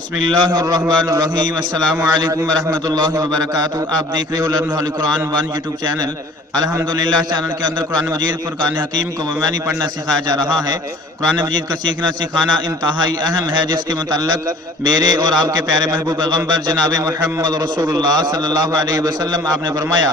بسم اللہ الرحمن الرحیم۔ السلام علیکم ورحمۃ اللہ وبرکاتہ۔ آپ دیکھ رہے ہو لرن ہولی قرآن 1 یوٹیوب چینل۔ الحمدللہ چینل کے اندر قرآن مجید فرقان حکیم کو معنی پڑھنا سکھایا جا رہا ہے۔ قرآن مجید کا سیکھنا سکھانا انتہائی اہم ہے، جس کے متعلق میرے اور آپ کے پیارے محبوب پیغمبر جناب محمد رسول اللہ صلی اللہ علیہ وسلم آپ نے فرمایا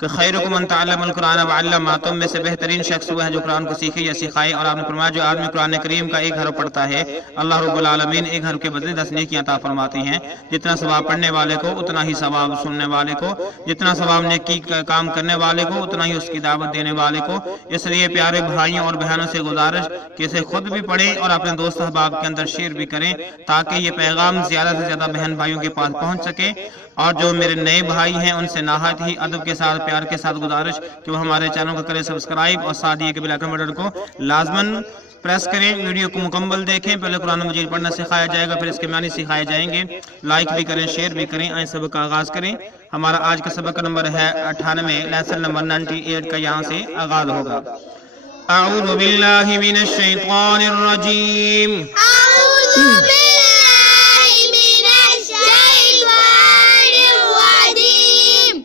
کہ خیرکم من تعلم القرآن وعلمہ، تم میں سے بہترین شخص وہ ہے جو قرآن کو سیکھے یا سکھائے۔ اور آپ نے فرمایا جو آدمی قرآن کریم کا ایک حرف پڑھتا ہے، اللہ رب العالمین ایک حرف کے بدلے 10 نیکیاں عطا فرماتے ہیں۔ جتنا ثواب پڑھنے والے کو اتنا ہی ثواب سننے والے کو، جتنا ثواب نیکی کا کام کرنے والے کو اتنا ہی اس کی دعوت دینے والے کو۔ اس لیے پیارے بھائیوں اور بہنوں سے گزارش کہ اسے خود بھی پڑھیں اور اپنے دوست احباب کے اندر شیئر بھی کریں، تاکہ یہ پیغام زیادہ سے زیادہ بہن بھائیوں کے پاس پہنچ سکے۔ اور جو میرے نئے بھائی ہیں ان سے نہایت ہی ادب کے ساتھ پیار کے ساتھ گزارش کہ وہ ہمارے چینل کو کریں سبسکرائب، اور ساتھ یہ کہ بیل آئیکن بٹن کو لازماً پریس کریں۔ ویڈیو کو مکمل دیکھیں، پہلے قرآن مجید پڑھنا سکھایا جائے گا، پھر اس کے معنی سکھائے جائیں گے۔ لائک بھی کریں، شیئر بھی کریں۔ آئیں سبق کا آغاز کریں۔ ہمارا آج کا سبق کا نمبر ہے 98، لیسن نمبر 98 کا یہاں سے آغاز ہوگا۔ اعوذ باللہ من الشیطان الرجیم،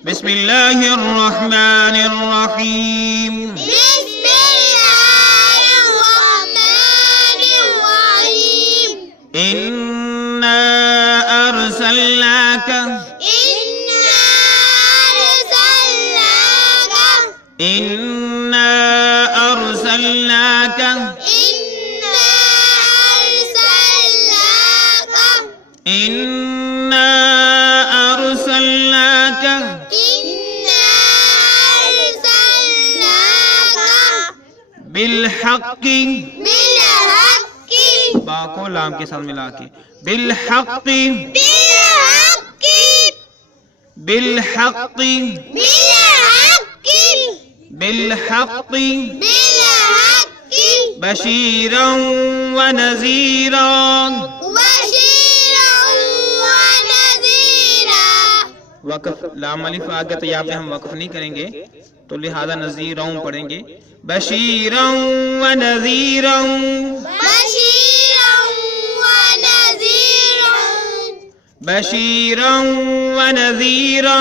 بسم اللہ الرحمن الرحیم، بسم اللہ الرحمن الرحیم، انا ارسلناک انا ارسلناک انا ارسلناک بالحق، با کو لام کے ساتھ ملا کے، بالحق بالحق بالحق بشیرا ونذیرا۔ وقف لام الف آگے تو یہاں پہ ہم وقف نہیں کریں گے، تو لہذا نذیرا پڑھیں گے۔ بشیرا ونذیرا، بشیرا ونذیرا،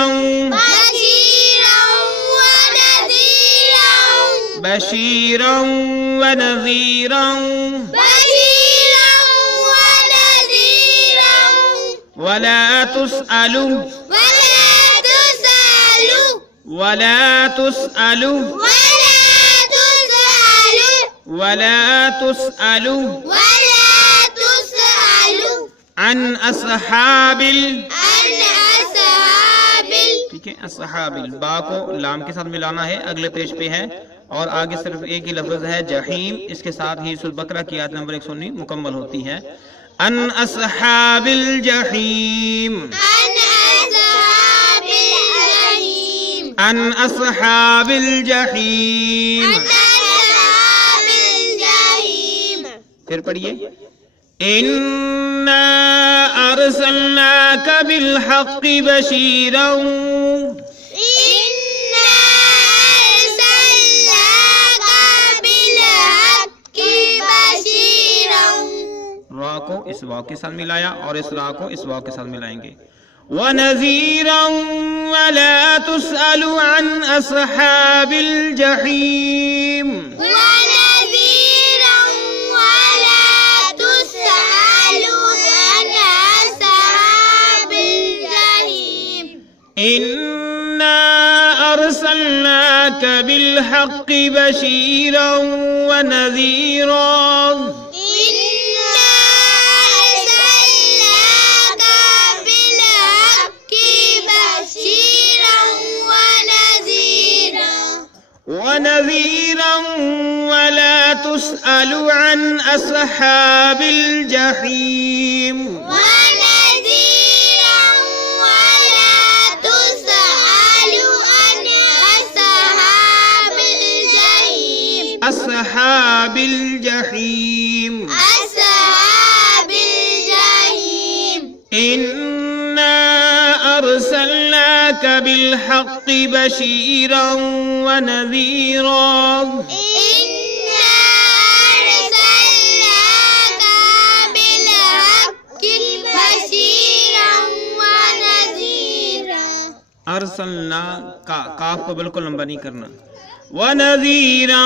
بشیرا ونذیرا، ولا تسأل ولا تسأل ولا تسأل عن اصحاب ٹھیک ہے، اصحاب با کو لام کے ساتھ ملانا ہے، اگلے پیج پہ ہے، اور آگے صرف ایک ہی لفظ ہے جحیم، اس کے ساتھ ہی سورۃ بقرہ کی آیت نمبر 119 مکمل ہوتی ہے۔ ان اصحاب الجحیم، ان اصحاب الجحیم، پھر پڑھیے انا ارسلناک بالحق بشیرا، را کو اس واو کے ساتھ ملایا اور اس را کو اس واو کے ساتھ ملائیں گے۔ وَنَذِيرًا وَلَا تُسْأَلُ عَنْ أَصْحَابِ الْجَحِيمِ، وَنَذِيرًا وَلَا تُسْأَلُ عَنْ أَصْحَابِ الْجَحِيمِ، إِنَّا أَرْسَلْنَاكَ بِالْحَقِّ بَشِيرًا وَنَذِيرًا، ونذيرا ولا تسأل عن أصحاب الجحيم، ونذيرا ولا تسأل عن أصحاب الجحيم، أصحاب الجحيم، أصحاب الجحيم، إنا أرسلناك بالحق بشيرا ونذيرا، إنا أرسلناك بالحق ارسلنا کا کاف کو بالکل لمبا نہیں کرنا. وَنَذِيرًا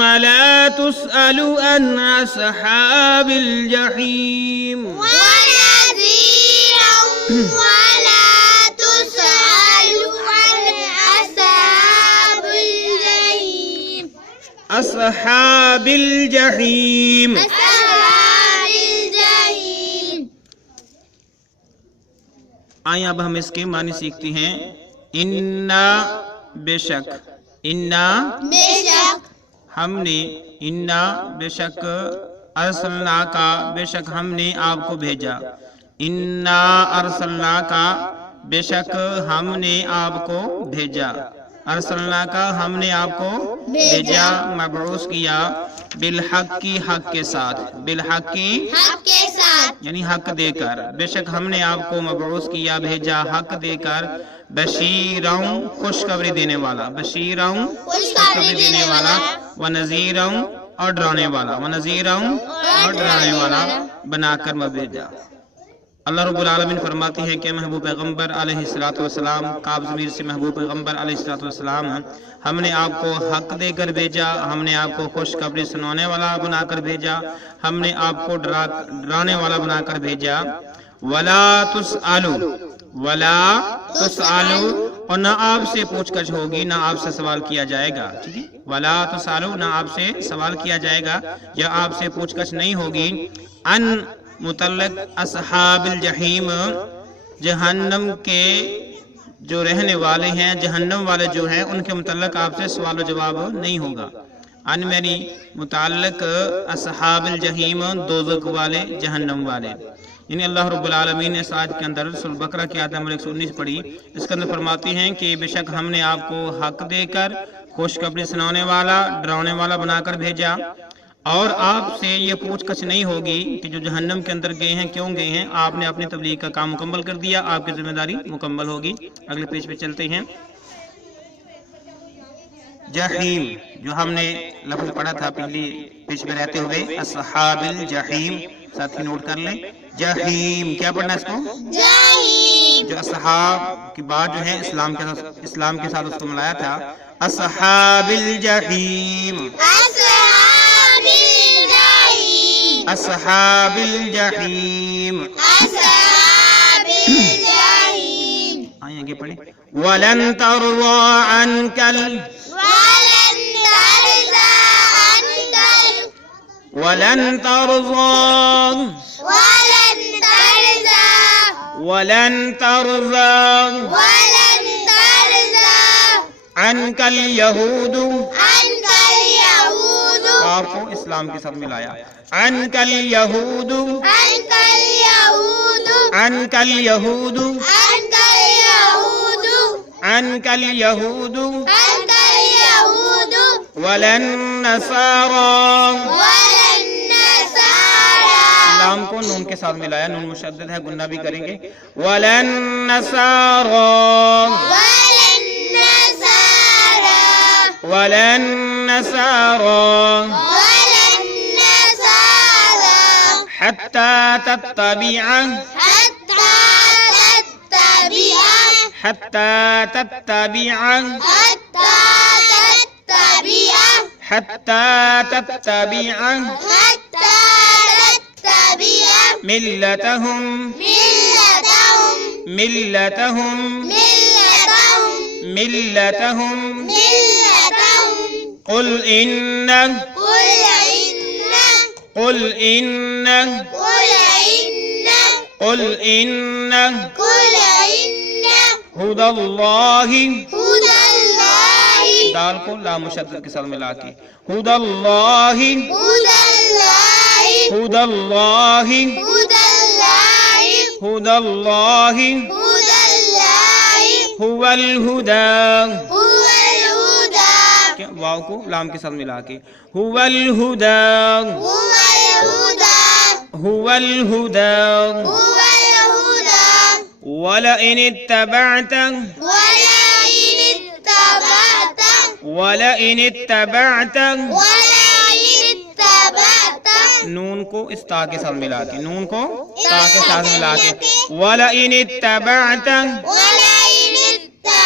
وَلَا تُسْأَلُ عَنْ أَصْحَابِ الْجَحِيمِ. ونذيرا ولا تسأل عن أصحاب الجحيم. أصحاب الجحيم. أصحاب الجحيم. آئیں اب ہم اس کے معنی سیکھتے ہیں. انا بے شک، انا بے شک ہم نے، انا بے شک، ارسلنا کا بے شک ہم نے آپ کو بھیجا. انا ارسلنا کا بے شک ہم نے آپ کو بھیجا. ارسلنا کا ہم نے آپ کو بھیجا، مبعوث کیا، بالحق کی حق کے ساتھ، بالحق کی حق کے ساتھ. یعنی حق دے کر. بے شک ہم نے آپ کو مبعوث کیا، بھیجا حق دے کر. بشیروں خوشخبری دینے والا، بشیروں خوشخبری دینے والا. ونذیروں اور ڈرانے والا، ونذیروں اور ڈرانے والا بنا کر بھیجا. اللہ رب العالمین فرماتی ہے کہ محبوب پیغمبر علیہ السلام، کاف ضمیر سے محبوب پیغمبر علیہ السلام، ہم نے آپ کو حق دے کر بھیجا، ہم نے آپ کو خوشخبری سنانے والا بنا کر بھیجا، ہم نے آپ کو ڈرانے والا بنا کر بھیجا. ولا تسألوا، ولا تسألوا، اور نہ آپ سے پوچھ گچھ ہوگی، نہ آپ سے سوال کیا جائے گا. ٹھیک ہے، ولا تسألوا، نہ آپ سے سوال کیا جائے گا یا آپ سے پوچھ گچھ نہیں ہوگی. ان متعلق اصحاب الجحیم، جہنم کے جو رہنے والے ہیں، جہنم والے جو ہیں، ان کے متعلق آپ سے سوال و جواب نہیں ہوگا. ان میری متعلق اصحاب الجحیم، دوزخ والے، جہنم والے. یعنی اللہ رب العالمین نے اس آیت کے اندر سورہ بقرہ کی آیت نمبر 119 پڑھی. اس کے اندر فرماتی ہیں کہ بے شک ہم نے آپ کو حق دے کر خوشخبری سنانے والا، ڈرانے والا بنا کر بھیجا، اور آپ سے یہ پوچھ گچھ نہیں ہوگی کہ جو جہنم کے اندر گئے ہیں کیوں گئے ہیں. آپ نے اپنی تبلیغ کا کام مکمل کر دیا، آپ کی ذمہ داری مکمل ہوگی. اگلے پیج پہ چلتے ہیں. جحیم، جو ہم نے لفظ پڑھا تھا پہلی پیج پہ رہتے ہوئے، اصحاب الجحیم، ساتھی نوٹ کر لیں. جحیم کیا پڑھنا ہے اس کو؟ جحیم. جو اصحاب کی بات جو ہے اسلام کے ساتھ اس کو ملایا تھا. اصحاب الجحیم، أصحاب الجحيم. اصحاب الجحیم. أصحاب الجحيم. آئیں آگے پڑھیں. ولن ترضى عنك ولن ترضى عنك ولن ترضى ولن ترضى ولن ترضى ولن ترضى عنك اليهود، عنك اليهود. آپ کو اسلام کے ساتھ ملایا. عنك اليهود، عنك اليهود. عنك اليهود، عنك اليهود. عنك اليهود، عنك اليهود. ولا النصارى. ولا النصارى. لام کو نون کے ساتھ ملایا، نون مشدد ہے، گنہ بھی کریں گے. ولا النصارى، ولا النصارى. ولا النصارى ولا النصارى. حتى تتبع حتى تتبع حتى تتبع حتى تتبع حتى تتبع حتى تتبع ملتهم ملتهم ملتهم ملتهم ملتهم ملتهم. قل إن قل إن قل إن قل إن قل إن قل إن هدى الله، هدى الله. دال کو لام مشدد کے ساتھ ملا کے، هدى الله هدى الله. هدى الله هدى الله. هدى الله هدى الله. هو الهدى، هو الهدى. واو کو لام کے ساتھ ملا کے، هو الهدى هو الهدى. هو الهدى. هو الهدى. ولئن اتبعت ولئن اتبعت ولئن اتبعت ولئن اتبعت. نون کو اس تا کے ساتھ ملا کے، نون کو تا کے ساتھ ملا کے، وَلَئِنِ اتَّبَعْتَ ولئن اتبعت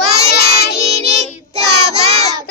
ولئن اتبعت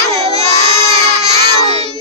أهواءهم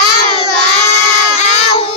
أهواءهم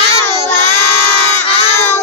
أهواءهم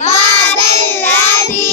بعد الذي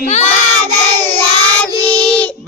بعد الذي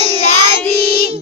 الذي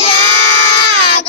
جاءك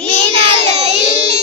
من العلم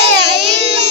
العلم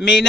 من العلم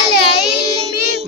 العلم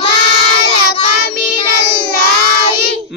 ما لك من الله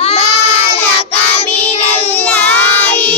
ما لك من الله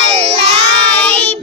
الله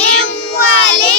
من ولي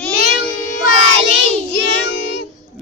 من ولي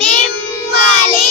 من ولي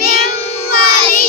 من ولي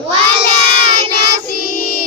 ولا نصير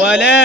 ولا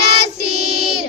نصير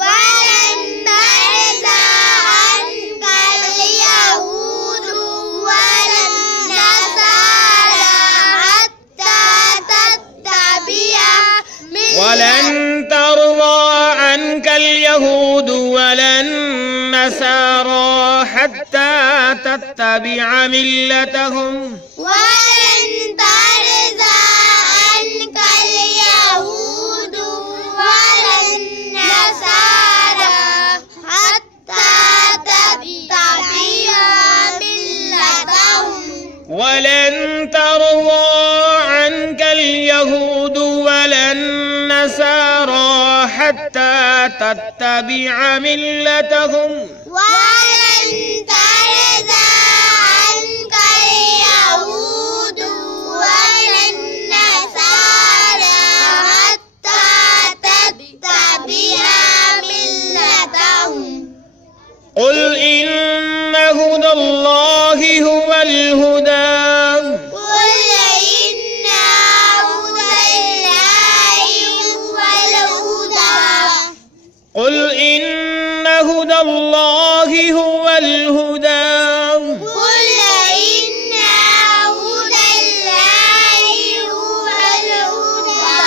ولن ترضى عنك اليهود ولا النصارى حتى تتبع ولن ترضى عنك اليهود ولا النصارى حتى تتبع ملتهم، ولن ترضى عنك اليهود ولا النصارى حتى تتبع ملتهم ولن ترضى عنك اليهود ولا النصارى حتى تتبع ملتهم، ولن ترضى عنك اليهود ولا النصارى حتى تتبع ملتهم قل إن هدى الله هو الهدى قل إن هدى الله هو الهدى قل إن هدى الله هو الهدى قل إن هدى الله هو الهدى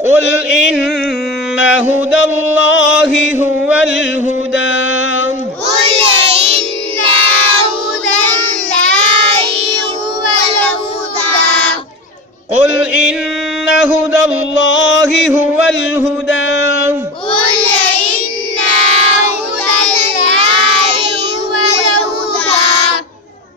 قل إن هدى الله هو الهدى قل إن هدى الله هو الهدى قل إن هدى الله هو الهدى قل إن هدى الله هو الهدى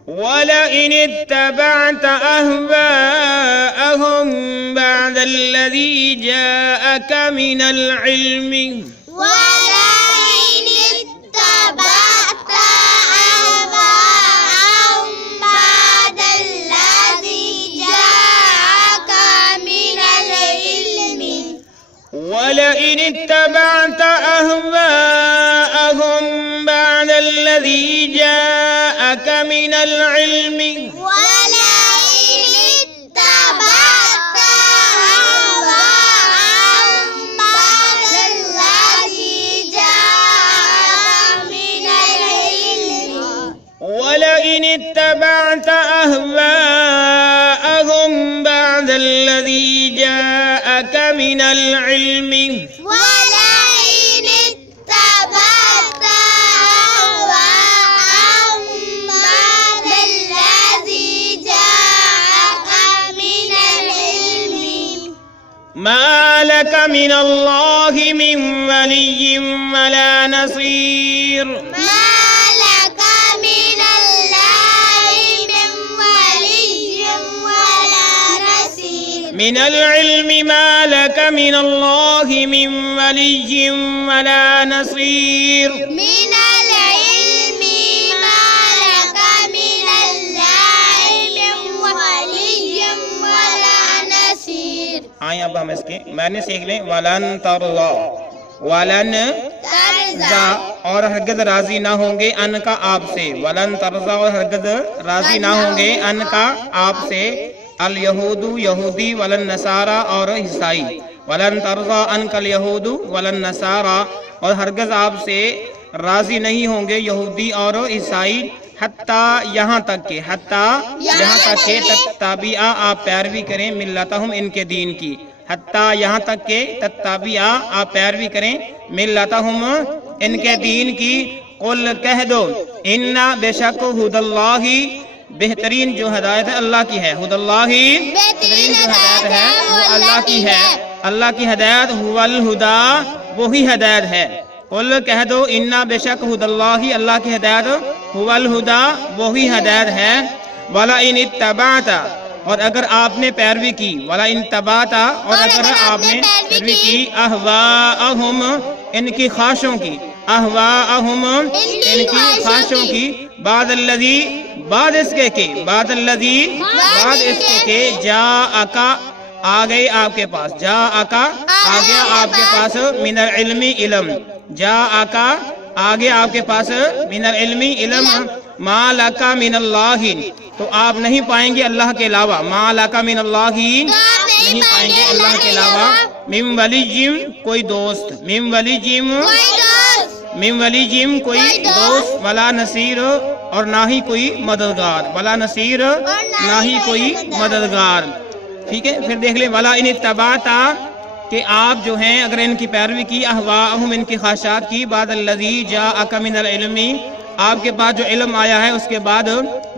ولئن اتبعت أهواءهم بعد الذي جاءك من العلم ولئن اتبعت أهواءهم بعد الذي جاءك من العلم ولئن اتبعت أهواءهم بعد الذي جاءك من العلم ولئن اتبعت أهواءهم بعد الذي جاءك من العلم ولئن اتبعت أهواءهم الذي جاءك من العلم ولئن اتبعت أهواءهم بعد الذي جاءك من العلم ما لك من الله من ولي ولا نصير ما لك من الله من ولي ولا نصير من العلم ما لك من الله من ولي ولا نصير من العلم ما لك من الله من ولي ولا نصير آئیں اب ہم اس کے معنی سیکھ لیں ولن ترضا ولن ترضى اور ہرگز راضی نہ ہوں گے ان کا آپ سے ولن ترضا اور ہرگز راضی نہ ہوں گے ان کا آپ سے الیہود یہودی ولن نصارا اور عیسائی ولن ترضا ان کا الیہود ولن نصارا اور ہرگز آپ سے راضی نہیں ہوں گے یہودی اور عیسائی حتیٰ یہاں تک کہ تتبعا آپ پیروی کریں ملتہم ان کے دین کی حتیٰ یہاں تک کہ تتبعا آپ پیروی کریں ملتہم ان کے دین کی قل کہہ دو انا بے شک ہدی اللہ بہترین جو ہدایت ہے اللہ کی ہے ہدی اللہ بہترین جو ہدایت ہے وہ اللہ کی ہے اللہ کی ہدایت هو الہدا وہی ہدایت ہے قل کہہ دو انا بے شک ہدی اللہ اللہ کی ہدایت هو الہدا وہی ہدایت ہے وَلَئِنِ اتَّبَعْتَ اور اگر آپ نے پیروی کی وَلَئِنِ اتَّبَعْتَ اور اگر آپ نے پیروی کی اہواءہم ان کی خواہشوں کی اہواءہم ان کی خواہشوں کی بعد الذی بعد اس کے کہ جاءکا آ گئے آپ کے پاس جاءکا آ گیا آپ کے پاس من العلم علم جاءکا آ گیا آپ کے پاس من العلم علم ما لکا من اللہ تو آپ نہیں پائیں گے اللہ کے علاوہ ما لکا من اللہ نہیں پائیں گے اللہ کے علاوہ من ولی کوئی دوست من ولی کوئی دوست ولا نصیر اور نہ ہی کوئی مددگار ولا نصیر نہ ہی کوئی مددگار ٹھیک ہے پھر دیکھ لیں ولا ان اتبعتا کہ آپ جو ہیں اگر ان کی پیروی کی اہواءہم ان کی خواہشات کی بعد الذی جاءک من العلم آپ کے پاس جو علم آیا ہے اس کے بعد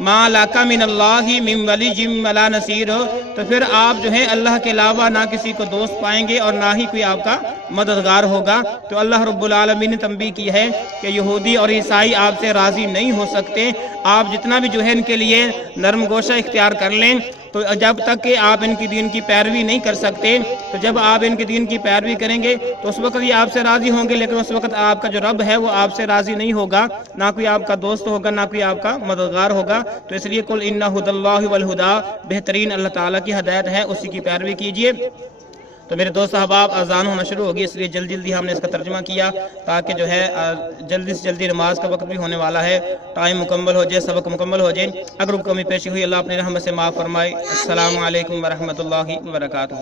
ما لک من اللہ من ولی ولا نصیر تو پھر آپ جو ہے اللہ کے علاوہ نہ کسی کو دوست پائیں گے اور نہ ہی کوئی آپ کا مددگار ہوگا تو اللہ رب العالمین نے تنبیہ کی ہے کہ یہودی اور عیسائی آپ سے راضی نہیں ہو سکتے آپ جتنا بھی جو ہے ان کے لیے نرم گوشہ اختیار کر لیں تو جب تک کہ آپ ان کی دین کی پیروی نہیں کر سکتے تو جب آپ ان کے دین کی پیروی کریں گے تو اس وقت یہ آپ سے راضی ہوں گے لیکن اس وقت آپ کا جو رب ہے وہ آپ سے راضی نہیں ہوگا نہ کوئی آپ کا دوست ہوگا نہ کوئی آپ کا مددگار ہوگا تو اس لیے قل ان ھدی اللہ والہدا بہترین اللہ تعالیٰ کی ہدایت ہے اسی کی پیروی کیجئے تو میرے دوست احباب اذان ہونا شروع ہوگی اس لیے جلدی ہم نے اس کا ترجمہ کیا تاکہ جو ہے جلدی سے جلدی نماز کا وقت بھی ہونے والا ہے ٹائم مکمل ہو جائے سبق مکمل ہو جائے اگر کوئی کمی پیشی ہوئی اللہ اپنے رحمت سے معاف فرمائے السلام علیکم ورحمۃ اللہ وبرکاتہ